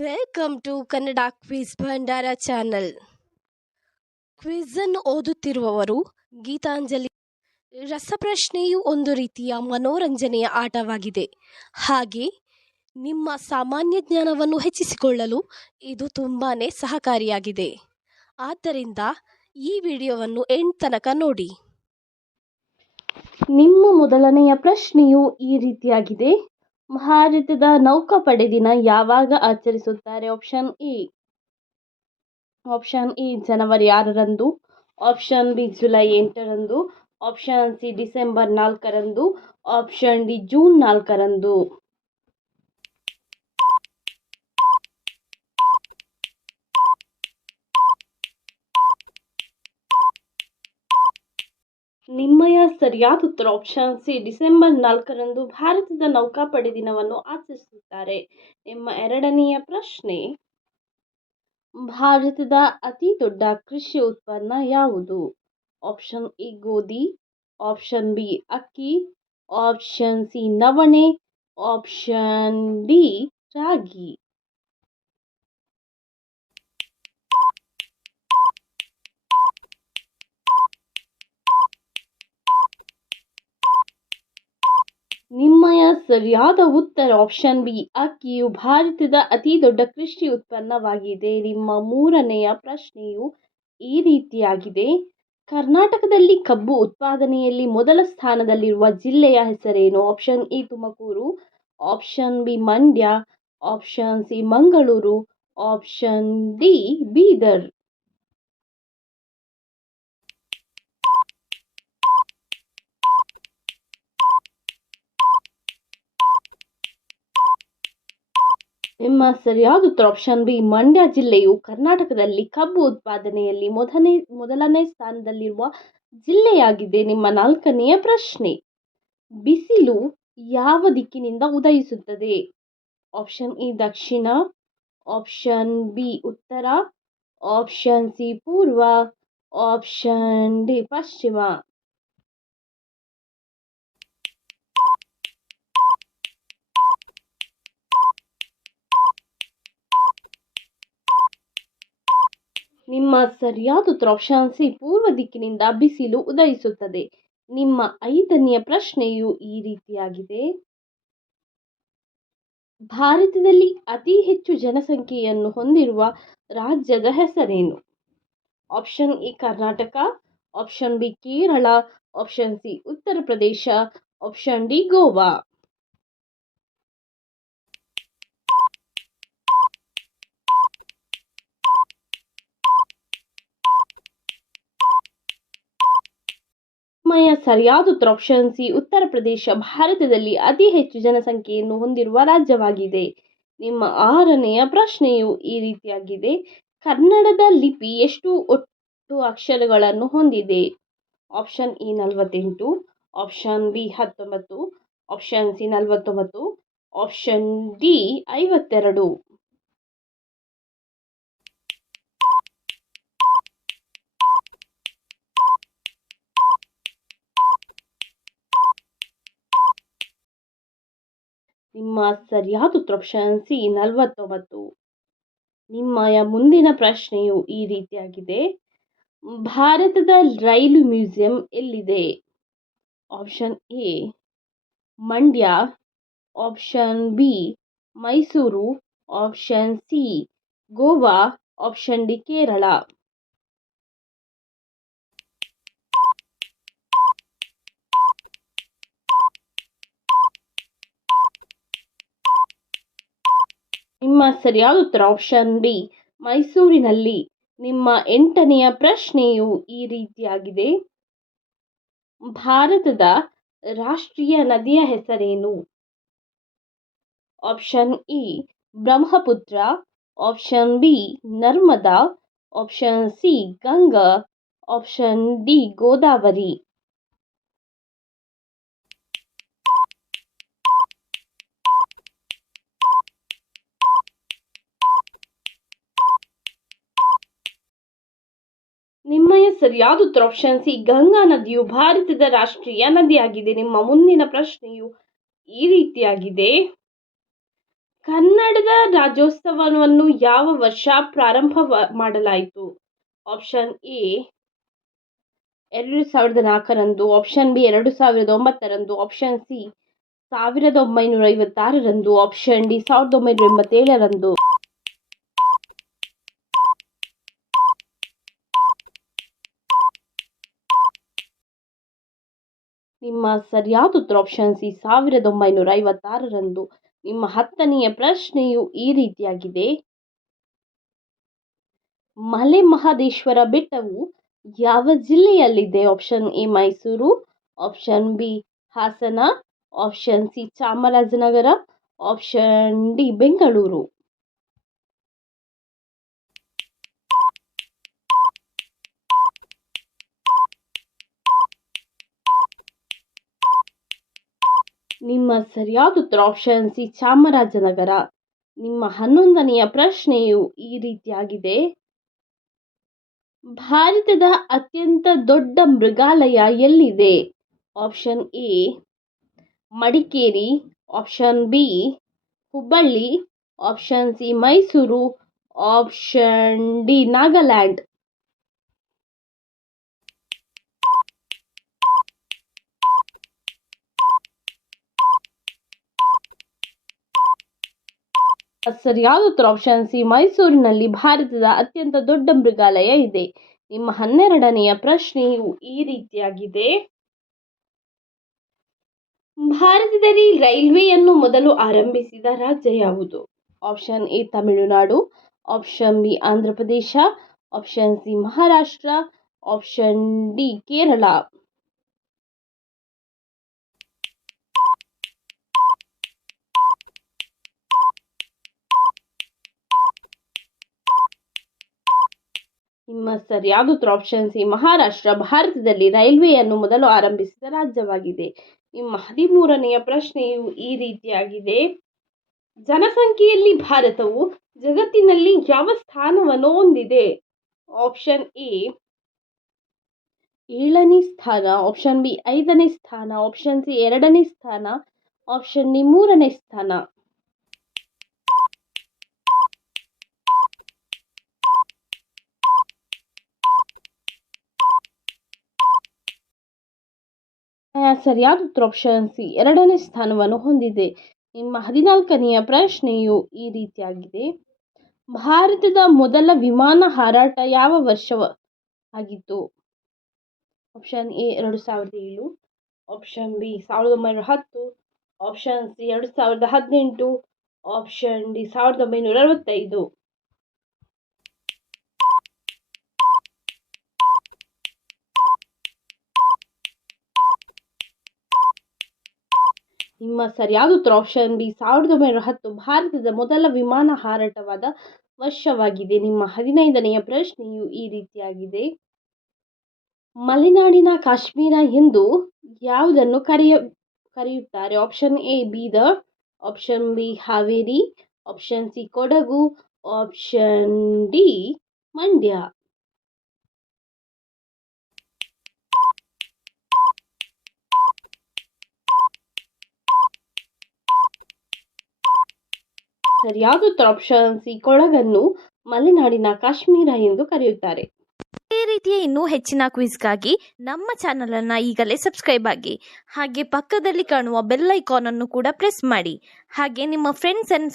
Welcome to Kannada quiz Bhandara channel. Quiz ಅನ್ನು ಓದುತ್ತಿರುವವರು ಗೀತಾಂಜಲಿ. ರಸಪ್ರಶ್ನೆಯು ಒಂದು ರೀತಿಯ ಮನೋರಂಜನೆಯ ಆಟವಾಗಿದೆ. ಹಾಗೆ ನಿಮ್ಮ ಸಾಮಾನ್ಯ ಜ್ಞಾನವನ್ನು ಹೆಚ್ಚಿಸಿಕೊಳ್ಳಲು ಇದು ತುಂಬಾನೇ ಸಹಕಾರಿಯಾಗಿದೆ. ಆದ್ದರಿಂದ ಈ ವಿಡಿಯೋವನ್ನು ಎಂಡ್ ತನಕ ನೋಡಿ. ನಿಮ್ಮ ಮೊದಲನೆಯ ಪ್ರಶ್ನೆಯು ಈ ರೀತಿಯಾಗಿದೆ. ಭಾರತದ ನೌಕಾಪಡೆ ದಿನ ಯಾವಾಗ ಆಚರಿಸುತ್ತಾರೆ? ಆಪ್ಷನ್ ಎ ಜನವರಿ 6ರಂದು, ಆಪ್ಷನ್ ಬಿ ಜುಲೈ 8ರಂದು, ಆಪ್ಷನ್ ಸಿ ಡಿಸೆಂಬರ್ 4ರಂದು, ಆಪ್ಷನ್ ಡಿ ಜೂನ್ 4ರಂದು. ನಿಮ್ಮಯ ಸರಿಯಾದ ಉತ್ತರ ಆಪ್ಷನ್ ಸಿ ಡಿಸೆಂಬರ್ 4ರಂದು ಭಾರತದ ನೌಕಾಪಡೆ ದಿನವನ್ನು ಆಚರಿಸುತ್ತಾರೆ. ನಿಮ್ಮ ಎರಡನೆಯ ಪ್ರಶ್ನೆ, ಭಾರತದ ಅತಿ ದೊಡ್ಡ ಕೃಷಿ ಉತ್ಪನ್ನ ಯಾವುದು? ಆಪ್ಷನ್ ಎ ಗೋಧಿ, ಆಪ್ಷನ್ ಬಿ ಅಕ್ಕಿ, ಆಪ್ಷನ್ ಸಿ ನವಣೆ, ಆಪ್ಷನ್ ಡಿ ರಾಗಿ. ನಿಮ್ಮಯ ಸರಿಯಾದ ಉತ್ತರ ಆಪ್ಷನ್ ಬಿ ಅಕ್ಕಿಯು ಭಾರತದ ಅತಿ ದೊಡ್ಡ ಕೃಷಿ ಉತ್ಪನ್ನವಾಗಿದೆ. ನಿಮ್ಮ ಮೂರನೆಯ ಪ್ರಶ್ನೆಯು ಈ ರೀತಿಯಾಗಿದೆ. ಕರ್ನಾಟಕದಲ್ಲಿ ಕಬ್ಬು ಉತ್ಪಾದನೆಯಲ್ಲಿ ಮೊದಲ ಸ್ಥಾನದಲ್ಲಿರುವ ಜಿಲ್ಲೆಯ ಹೆಸರೇನು? Option A Tumakuru, option B Mandya, option C Mangaluru, option D Bidar. ನಿಮ್ಮ ಸರಿಯಾದ ಉತ್ತರ ಆಪ್ಷನ್ ಬಿ ಮಂಡ್ಯ ಜಿಲ್ಲೆಯು ಕರ್ನಾಟಕದಲ್ಲಿ ಕಬ್ಬು ಉತ್ಪಾದನೆಯಲ್ಲಿ ಮೊದಲನೇ ಸ್ಥಾನದಲ್ಲಿರುವ ಜಿಲ್ಲೆಯಾಗಿದೆ. ನಿಮ್ಮ ನಾಲ್ಕನೆಯ ಪ್ರಶ್ನೆ, ಬಿಸಿಲು ಯಾವ ದಿಕ್ಕಿನಿಂದ ಉದಯಿಸುತ್ತದೆ? Option A Dakshina, option B ಉತ್ತರ, ಆಪ್ಷನ್ ಸಿ ಪೂರ್ವ, ಆಪ್ಷನ್ ಡಿ ಪಶ್ಚಿಮ. ನಿಮ್ಮ ಸರಿಯಾದ ಉತ್ತರ ಆಪ್ಷನ್ ಸಿ ಪೂರ್ವ ದಿಕ್ಕಿನಿಂದ ಬಿಸಿಲು ಉದಯಿಸುತ್ತದೆ. ನಿಮ್ಮ ಐದನೆಯ ಪ್ರಶ್ನೆಯು ಈ ರೀತಿಯಾಗಿದೆ. ಭಾರತದಲ್ಲಿ ಅತಿ ಹೆಚ್ಚು ಜನಸಂಖ್ಯೆಯನ್ನು ಹೊಂದಿರುವ ರಾಜ್ಯದ ಹೆಸರೇನು? Option A Karnataka, option B Kerala, option C Uttar Pradesh, option D Goa. ಸರಿಯಾದ ಉತ್ತರ ಆಪ್ಷನ್ ಸಿ ಉತ್ತರ ಪ್ರದೇಶ ಭಾರತದಲ್ಲಿ ಅತಿ ಹೆಚ್ಚು ಜನಸಂಖ್ಯೆಯನ್ನು ಹೊಂದಿರುವ ರಾಜ್ಯವಾಗಿದೆ. ನಿಮ್ಮ ಆರನೆಯ ಪ್ರಶ್ನೆಯು ಈ ರೀತಿಯಾಗಿದೆ. ಕನ್ನಡದ ಲಿಪಿ ಎಷ್ಟು ಒಟ್ಟು ಅಕ್ಷರಗಳನ್ನು ಹೊಂದಿದೆ? Option A 48, option B 19, option C 49, option D 52. ನಿಮ್ಮ ಸರಿಯಾದ ಉತ್ತರ ಆಪ್ಷನ್ ಸಿ 49. ನಿಮ್ಮಯ ಮುಂದಿನ ಪ್ರಶ್ನೆಯು ಈ ರೀತಿಯಾಗಿದೆ. ಭಾರತದ ರೈಲು ಮ್ಯೂಸಿಯಂ ಎಲ್ಲಿದೆ? Option A Mandya, option B Mysuru, option C Goa, option D Kerala. ನಿಮ್ಮ ಸರಿಯಾದ ಉತ್ತರ ಆಪ್ಷನ್ ಬಿ ಮೈಸೂರಿನಲ್ಲಿ. ನಿಮ್ಮ ಎಂಟನೆಯ ಪ್ರಶ್ನೆಯು ಈ ರೀತಿಯಾಗಿದೆ. ಭಾರತದ ರಾಷ್ಟ್ರೀಯ ನದಿಯ ಹೆಸರೇನು? Option A Brahmaputra, option B Narmada, option C Ganga, option D Godavari. ನಿಮ್ಮಯ ಸರಿಯಾದ ಉತ್ತರ ಆಪ್ಷನ್ ಸಿ ಗಂಗಾ ನದಿಯು ಭಾರತದ ರಾಷ್ಟ್ರೀಯ ನದಿಯಾಗಿದೆ. ನಿಮ್ಮ ಮುಂದಿನ ಪ್ರಶ್ನೆಯು ಈ ರೀತಿಯಾಗಿದೆ. ಕನ್ನಡದ ರಾಜ್ಯೋತ್ಸವವನ್ನು ಯಾವ ವರ್ಷ ಪ್ರಾರಂಭ ಮಾಡಲಾಯಿತು? ಆಪ್ಷನ್ ಎ 2004ರಂದು, ಆಪ್ಷನ್ ಬಿ 2009ರಂದು, ಆಪ್ಷನ್ ಸಿ 1956ರಂದು, ಆಪ್ಷನ್ ಡಿ 1987ರಂದು. ನಿಮ್ಮ ಸರಿಯಾದ ಉತ್ತರ ಆಪ್ಷನ್ ಸಿ 1956ರಂದು. ನಿಮ್ಮ 10ನೆಯ ಪ್ರಶ್ನೆಯು ಈ ರೀತಿಯಾಗಿದೆ. ಮಲೆ ಮಹದೇಶ್ವರ ಬೆಟ್ಟವು ಯಾವ ಜಿಲ್ಲೆಯಲ್ಲಿದೆ? Option A Mysuru, option B Hassan, option C Chamarajanagar, option D Bengaluru. ನಿಮ್ಮ ಸರಿಯಾದ ಉತ್ತರ ಆಪ್ಷನ್ ಸಿ ಚಾಮರಾಜನಗರ. ನಿಮ್ಮ 11ನೆಯ ಪ್ರಶ್ನೆಯು ಈ ರೀತಿಯಾಗಿದೆ. ಭಾರತದ ಅತ್ಯಂತ ದೊಡ್ಡ ಮೃಗಾಲಯ ಎಲ್ಲಿದೆ? Option A Madikeri, option B Hubballi, option C Mysuru, option D Nagaland. ಸರಿಯಾದ ಉತ್ತರ ಆಪ್ಷನ್ ಸಿ ಮೈಸೂರಿನಲ್ಲಿ ಭಾರತದ ಅತ್ಯಂತ ದೊಡ್ಡ ಮೃಗಾಲಯ ಇದೆ. ನಿಮ್ಮ 12ನೆಯ ಪ್ರಶ್ನೆಯು ಈ ರೀತಿಯಾಗಿದೆ. ಭಾರತದಲ್ಲಿ ರೈಲ್ವೆಯನ್ನು ಮೊದಲು ಆರಂಭಿಸಿದ ರಾಜ್ಯ ಯಾವುದು? Option A Tamil Nadu, option B Andhra Pradesh, option C Maharashtra, option D Kerala. ನಿಮ್ಮ ಸರಿಯಾದ ಉತ್ತರ ಆಪ್ಷನ್ ಸಿ ಮಹಾರಾಷ್ಟ್ರ ಭಾರತದಲ್ಲಿ ರೈಲ್ವೆಯನ್ನು ಮೊದಲು ಆರಂಭಿಸಿದ ರಾಜ್ಯವಾಗಿದೆ. ನಿಮ್ಮ 13ನೆಯ ಪ್ರಶ್ನೆಯು ಈ ರೀತಿಯಾಗಿದೆ. ಜನಸಂಖ್ಯೆಯಲ್ಲಿ ಭಾರತವು ಜಗತ್ತಿನಲ್ಲಿ ಯಾವ ಸ್ಥಾನವನ್ನು ಹೊಂದಿದೆ? ಆಪ್ಷನ್ ಎ 7ನೇ ಸ್ಥಾನ, ಆಪ್ಷನ್ ಬಿ 5ನೇ ಸ್ಥಾನ, ಆಪ್ಷನ್ ಸಿ 2ನೇ ಸ್ಥಾನ, ಆಪ್ಷನ್ ಡಿ 3ನೇ ಸ್ಥಾನ. ಸರಿಯಾದ ಉತ್ತರ ಆಪ್ಷನ್ ಸಿ 2ನೇ ಸ್ಥಾನವನ್ನು ಹೊಂದಿದೆ. ನಿಮ್ಮ 14ನೆಯ ಪ್ರಶ್ನೆಯು ಈ ರೀತಿಯಾಗಿದೆ. ಭಾರತದ ಮೊದಲ ವಿಮಾನ ಹಾರಾಟ ಯಾವ ವರ್ಷ ಆಗಿತ್ತು? Option A 2007, option B 1910, option C 2018, option D 1965. ನಿಮ್ಮ ಸರಿಯಾದ ಉತ್ತರ ಆಪ್ಷನ್ ಬಿ 1910 ಭಾರತದ ಮೊದಲ ವಿಮಾನ ಹಾರಾಟವಾದ ವರ್ಷವಾಗಿದೆ. ನಿಮ್ಮ 15ನೆಯ ಪ್ರಶ್ನೆಯು ಈ ರೀತಿಯಾಗಿದೆ. ಮಲೆನಾಡಿನ ಕಾಶ್ಮೀರ ಎಂದು ಯಾವುದನ್ನು ಕರೆಯುತ್ತಾರೆ? Option A Bidar, option B Haveri, option C Kodagu, option D Mandya. ಸರಿಯಾದ ಉತ್ತರ ಆಪ್ಷನ್ ಸಿ ಕೊಡಗನ್ನು ಮಲೆನಾಡಿನ ಕಾಶ್ಮೀರ ಎಂದು ಕರೆಯುತ್ತಾರೆ. ಇದೇ ರೀತಿಯ ಇನ್ನೂ ಹೆಚ್ಚಿನ ಕ್ವಿಜ್ಗಾಗಿ ನಮ್ಮ ಚಾನಲ್ ಅನ್ನು ಈಗಲೇ ಸಬ್ಸ್ಕ್ರೈಬ್ ಆಗಿ, ಹಾಗೆ ಪಕ್ಕದಲ್ಲಿ ಕಾಣುವ ಬೆಲ್ ಐಕಾನ್ ಅನ್ನು ಕೂಡ ಪ್ರೆಸ್ ಮಾಡಿ. ಹಾಗೆ ನಿಮ್ಮ ಫ್ರೆಂಡ್ಸ್ ಅಂಡ್